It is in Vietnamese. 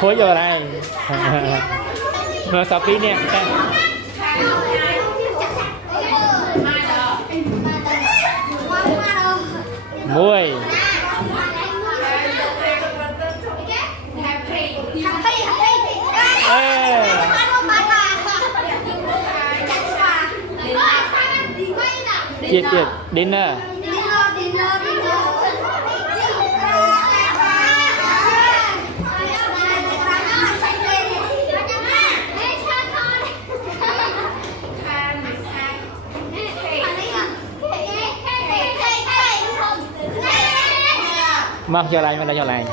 Hối vô đây nó sao phí nè muối chết tiệt dinner mặc cho lại mà đã cho lại